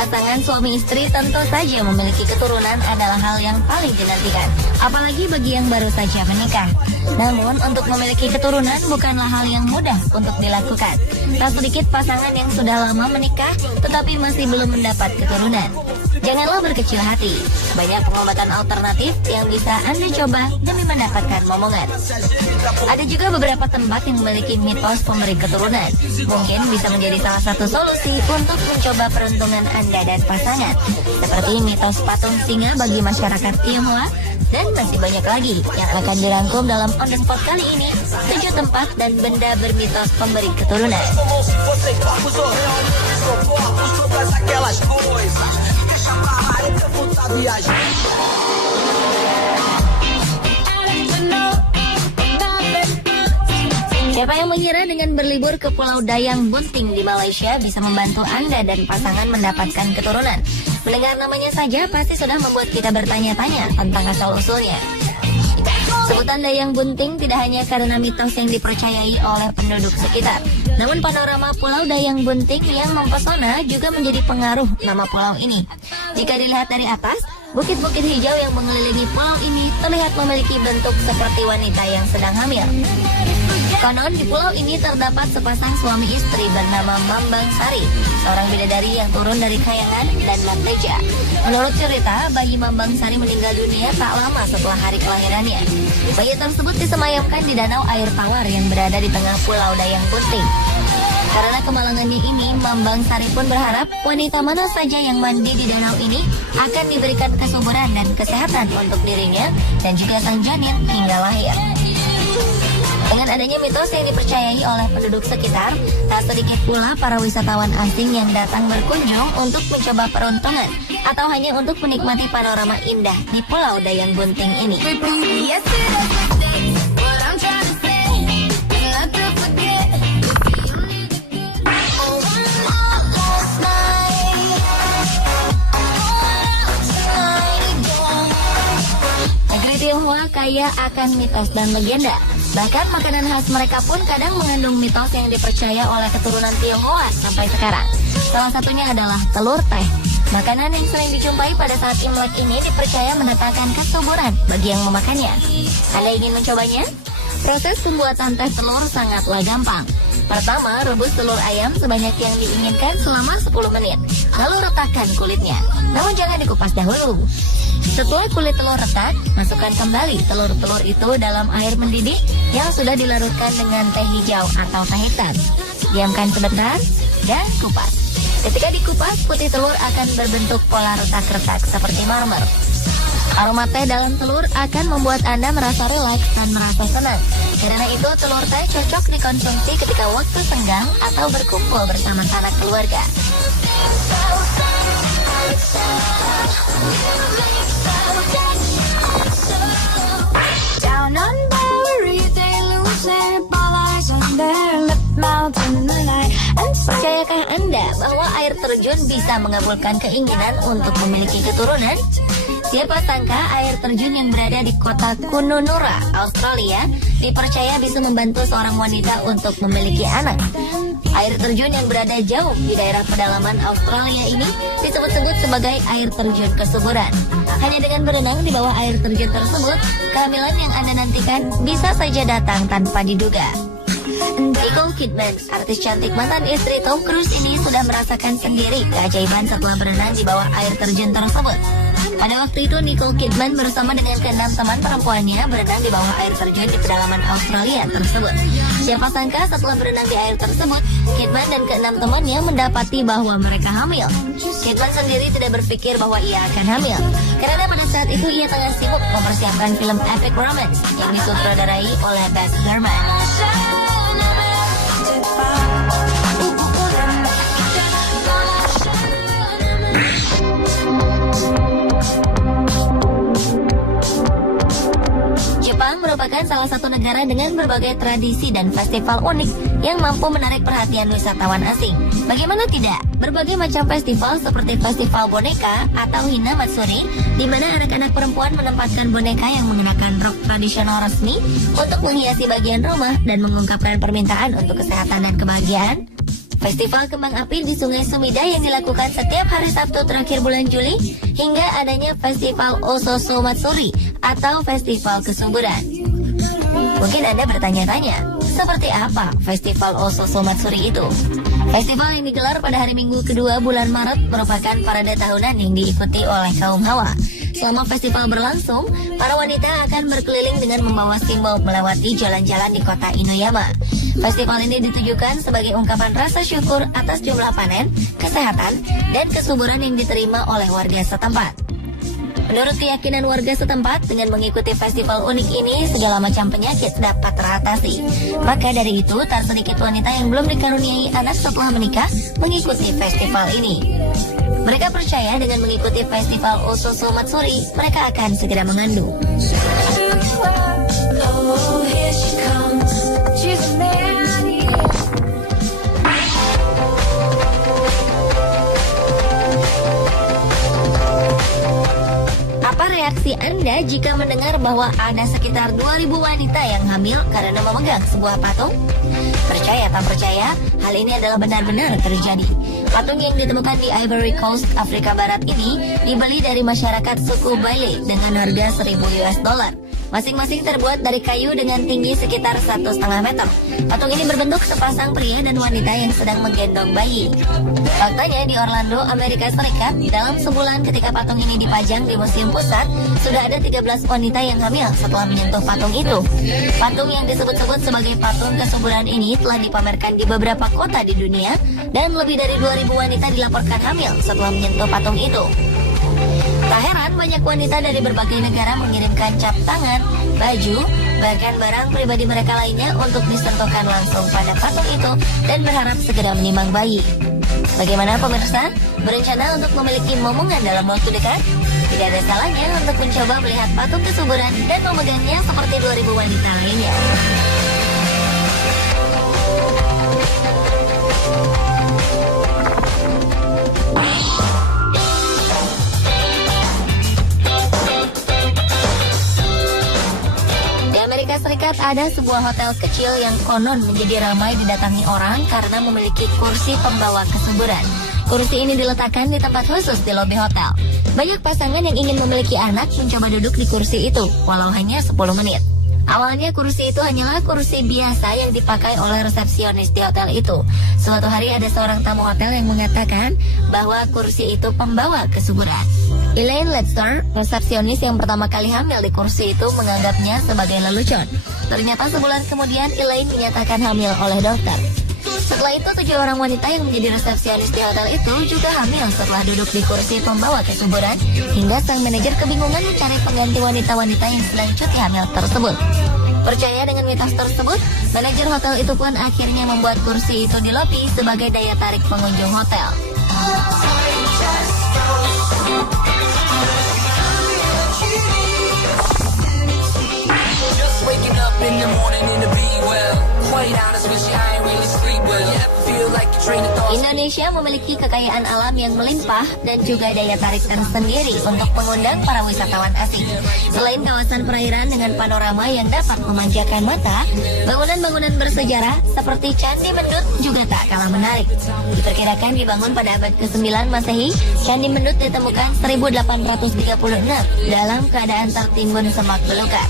pasangan suami istri tentu saja memiliki keturunan adalah hal yang paling dinantikan, apalagi bagi yang baru saja menikah. Namun, untuk memiliki keturunan bukanlah hal yang mudah untuk dilakukan. Tak sedikit pasangan yang sudah lama menikah, tetapi masih belum mendapat keturunan. Janganlah berkecil hati, banyak pengobatan alternatif yang bisa Anda coba demi mendapatkan momongan. Ada juga beberapa tempat yang memiliki mitos pemberi keturunan. Mungkin bisa menjadi salah satu solusi untuk mencoba peruntungan Anda dan pasangan, seperti mitos patung singa bagi masyarakat Tionghoa, dan masih banyak lagi yang akan dirangkum dalam On The Spot kali ini, 7 tempat dan benda bermitos pemberi keturunan. Siapa yang mengira dengan berlibur ke Pulau Dayang Bunting di Malaysia bisa membantu Anda dan pasangan mendapatkan keturunan? Mendengar namanya saja pasti sudah membuat kita bertanya-tanya tentang asal-usulnya. Sebutan Dayang Bunting tidak hanya karena mitos yang dipercayai oleh penduduk sekitar, namun panorama Pulau Dayang Bunting yang mempesona juga menjadi pengaruh nama pulau ini. Jika dilihat dari atas, bukit-bukit hijau yang mengelilingi pulau ini terlihat memiliki bentuk seperti wanita yang sedang hamil. Konon di pulau ini terdapat sepasang suami istri bernama Mambang Sari, seorang bidadari yang turun dari kayangan dan Mambeja. Menurut cerita, bayi Mambang Sari meninggal dunia tak lama setelah hari kelahirannya. Bayi tersebut disemayamkan di danau air tawar yang berada di tengah Pulau Dayang Bunting. Karena kemalangannya ini, Mambang Sari pun berharap wanita mana saja yang mandi di danau ini akan diberikan kesuburan dan kesehatan untuk dirinya dan juga sang janin hingga lahir. Dengan adanya mitos yang dipercayai oleh penduduk sekitar, tak sedikit pula para wisatawan asing yang datang berkunjung untuk mencoba peruntungan atau hanya untuk menikmati panorama indah di Pulau Dayang Bunting ini. Negeri Tionghoa kaya akan mitos dan legenda. Bahkan makanan khas mereka pun kadang mengandung mitos yang dipercaya oleh keturunan Tionghoa sampai sekarang. Salah satunya adalah telur teh. Makanan yang sering dijumpai pada saat Imlek ini dipercaya mendatangkan kesuburan bagi yang memakannya. Anda ingin mencobanya? Proses pembuatan teh telur sangatlah gampang. Pertama, rebus telur ayam sebanyak yang diinginkan selama 10 menit. Lalu retakkan kulitnya, namun jangan dikupas dahulu. Setelah kulit telur retak, masukkan kembali telur-telur itu dalam air mendidih yang sudah dilarutkan dengan teh hijau atau teh hitam. Diamkan sebentar dan kupas. Ketika dikupas, putih telur akan berbentuk pola retak-retak seperti marmer. Aroma teh dalam telur akan membuat Anda merasa rileks dan merasa senang. Karena itu, telur teh cocok dikonsumsi ketika waktu senggang atau berkumpul bersama sanak keluarga. Down on Bowery, they lose their powers and their lip melt in the night. Percayakah Anda bahwa air terjun bisa mengabulkan keinginan untuk memiliki keturunan? Siapa sangka air terjun yang berada di kota Kununurra, Australia, dipercaya bisa membantu seorang wanita untuk memiliki anak. Air terjun yang berada jauh di daerah pedalaman Australia ini disebut-sebut sebagai air terjun kesuburan. Hanya dengan berenang di bawah air terjun tersebut, kehamilan yang Anda nantikan bisa saja datang tanpa diduga. Nicole Kidman, artis cantik mantan istri Tom Cruise ini sudah merasakan sendiri keajaiban setelah berenang di bawah air terjun tersebut. Pada waktu itu, Nicole Kidman bersama dengan ke-6 teman perempuannya berenang di bawah air terjun di pedalaman Australia tersebut. Siapa sangka setelah berenang di air tersebut, Kidman dan ke-6 temannya mendapati bahwa mereka hamil. Kidman sendiri tidak berpikir bahwa ia akan hamil, karena pada saat itu ia tengah sibuk mempersiapkan film epic romance yang disutradarai oleh Baz Luhrmann. Jepang merupakan salah satu negara dengan berbagai tradisi dan festival unik yang mampu menarik perhatian wisatawan asing. Bagaimana tidak? Berbagai macam festival seperti festival boneka atau Hina Matsuri, di mana anak-anak perempuan menempatkan boneka yang mengenakan rok tradisional resmi untuk menghiasi bagian rumah dan mengungkapkan permintaan untuk kesehatan dan kebahagiaan. Festival kembang api di Sungai Sumida yang dilakukan setiap hari Sabtu terakhir bulan Juli, hingga adanya Festival Ososo Matsuri atau Festival Kesuburan. Mungkin Anda bertanya-tanya, seperti apa Festival Ososo Matsuri itu? Festival yang digelar pada hari Minggu kedua bulan Maret merupakan parade tahunan yang diikuti oleh kaum Hawa. Selama festival berlangsung, para wanita akan berkeliling dengan membawa simbol melewati jalan-jalan di kota Inoyama. Festival ini ditujukan sebagai ungkapan rasa syukur atas jumlah panen, kesehatan, dan kesuburan yang diterima oleh warga setempat. Menurut keyakinan warga setempat, dengan mengikuti festival unik ini, segala macam penyakit dapat teratasi. Maka dari itu, tak sedikit wanita yang belum dikaruniai anak setelah menikah mengikuti festival ini. Mereka percaya dengan mengikuti festival Ososo Matsuri, mereka akan segera mengandung. Oh, here she comes. She's a man. Apa reaksi Anda jika mendengar bahwa ada sekitar 2.000 wanita yang hamil karena memegang sebuah patung? Percaya tak percaya, hal ini adalah benar-benar terjadi. Patung yang ditemukan di Ivory Coast, Afrika Barat ini dibeli dari masyarakat suku Baile dengan harga $1.000. Masing-masing terbuat dari kayu dengan tinggi sekitar 1,5 meter. Patung ini berbentuk sepasang pria dan wanita yang sedang menggendong bayi. Faktanya di Orlando, Amerika Serikat, dalam sebulan ketika patung ini dipajang di museum pusat, sudah ada 13 wanita yang hamil setelah menyentuh patung itu. Patung yang disebut-sebut sebagai patung kesuburan ini telah dipamerkan di beberapa kota di dunia, dan lebih dari 2.000 wanita dilaporkan hamil setelah menyentuh patung itu. Tak heran banyak wanita dari berbagai negara mengirimkan cap tangan, baju, bahkan barang pribadi mereka lainnya untuk disentuhkan langsung pada patung itu dan berharap segera menimang bayi. Bagaimana pemirsa? Berencana untuk memiliki momongan dalam waktu dekat? Tidak ada salahnya untuk mencoba melihat patung kesuburan dan memegangnya seperti 2.000 wanita lainnya. Serikat ada sebuah hotel kecil yang konon menjadi ramai didatangi orang karena memiliki kursi pembawa kesuburan. Kursi ini diletakkan di tempat khusus di lobi hotel. Banyak pasangan yang ingin memiliki anak mencoba duduk di kursi itu, walau hanya 10 menit. Awalnya kursi itu hanyalah kursi biasa yang dipakai oleh resepsionis di hotel itu. Suatu hari ada seorang tamu hotel yang mengatakan bahwa kursi itu pembawa kesuburan. Elaine Lester, resepsionis yang pertama kali hamil di kursi itu, menganggapnya sebagai lelucon. Ternyata sebulan kemudian Elaine dinyatakan hamil oleh dokter. Setelah itu 7 orang wanita yang menjadi resepsionis di hotel itu juga hamil setelah duduk di kursi pembawa kesuburan, hingga sang manajer kebingungan mencari pengganti wanita-wanita yang sedang cuti hamil tersebut. Percaya dengan mitos tersebut, manajer hotel itu pun akhirnya membuat kursi itu di lobi sebagai daya tarik pengunjung hotel. Indonesia memiliki kekayaan alam yang melimpah dan juga daya tarik tersendiri untuk mengundang para wisatawan asing. Selain kawasan perairan dengan panorama yang dapat memanjakan mata, bangunan-bangunan bersejarah seperti Candi Mendut juga tak kalah menarik. Diperkirakan dibangun pada abad ke-9 Masehi, Candi Mendut ditemukan 1836 dalam keadaan tertimbun semak belukar.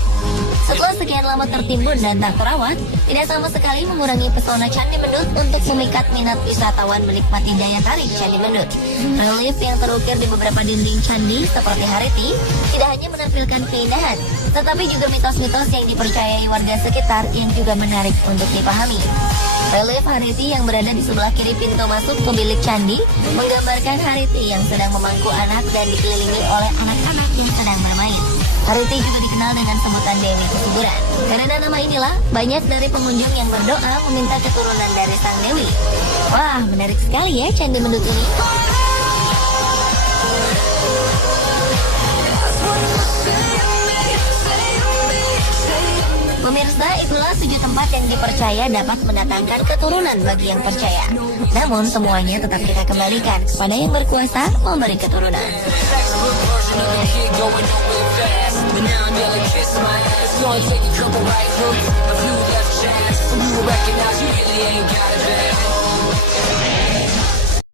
Setelah sekian lama tertimbun dan tak terawat, tidak sama sekali mengurangi pesona Candi Mendut untuk memikat minat wisatawan menikmati daya tarik Candi Mendut. Relief yang terukir di beberapa dinding candi seperti Hariti tidak hanya menampilkan keindahan, tetapi juga mitos-mitos yang dipercayai warga sekitar yang juga menarik untuk dipahami. Relief Hariti yang berada di sebelah kiri pintu masuk ke bilik candi menggambarkan Hariti yang sedang memangku anak dan dikelilingi oleh anak-anak yang sedang bermain. Hariti juga dikenal dengan sebutan Dewi Kesuburan. Karena nama inilah, banyak dari pengunjung yang berdoa meminta keturunan dari sang Dewi. Wah, menarik sekali ya Candi Mendut ini. Pemirsa, itulah 7 tempat yang dipercaya dapat mendatangkan keturunan bagi yang percaya. Namun semuanya tetap kita kembalikan kepada yang berkuasa memberi keturunan.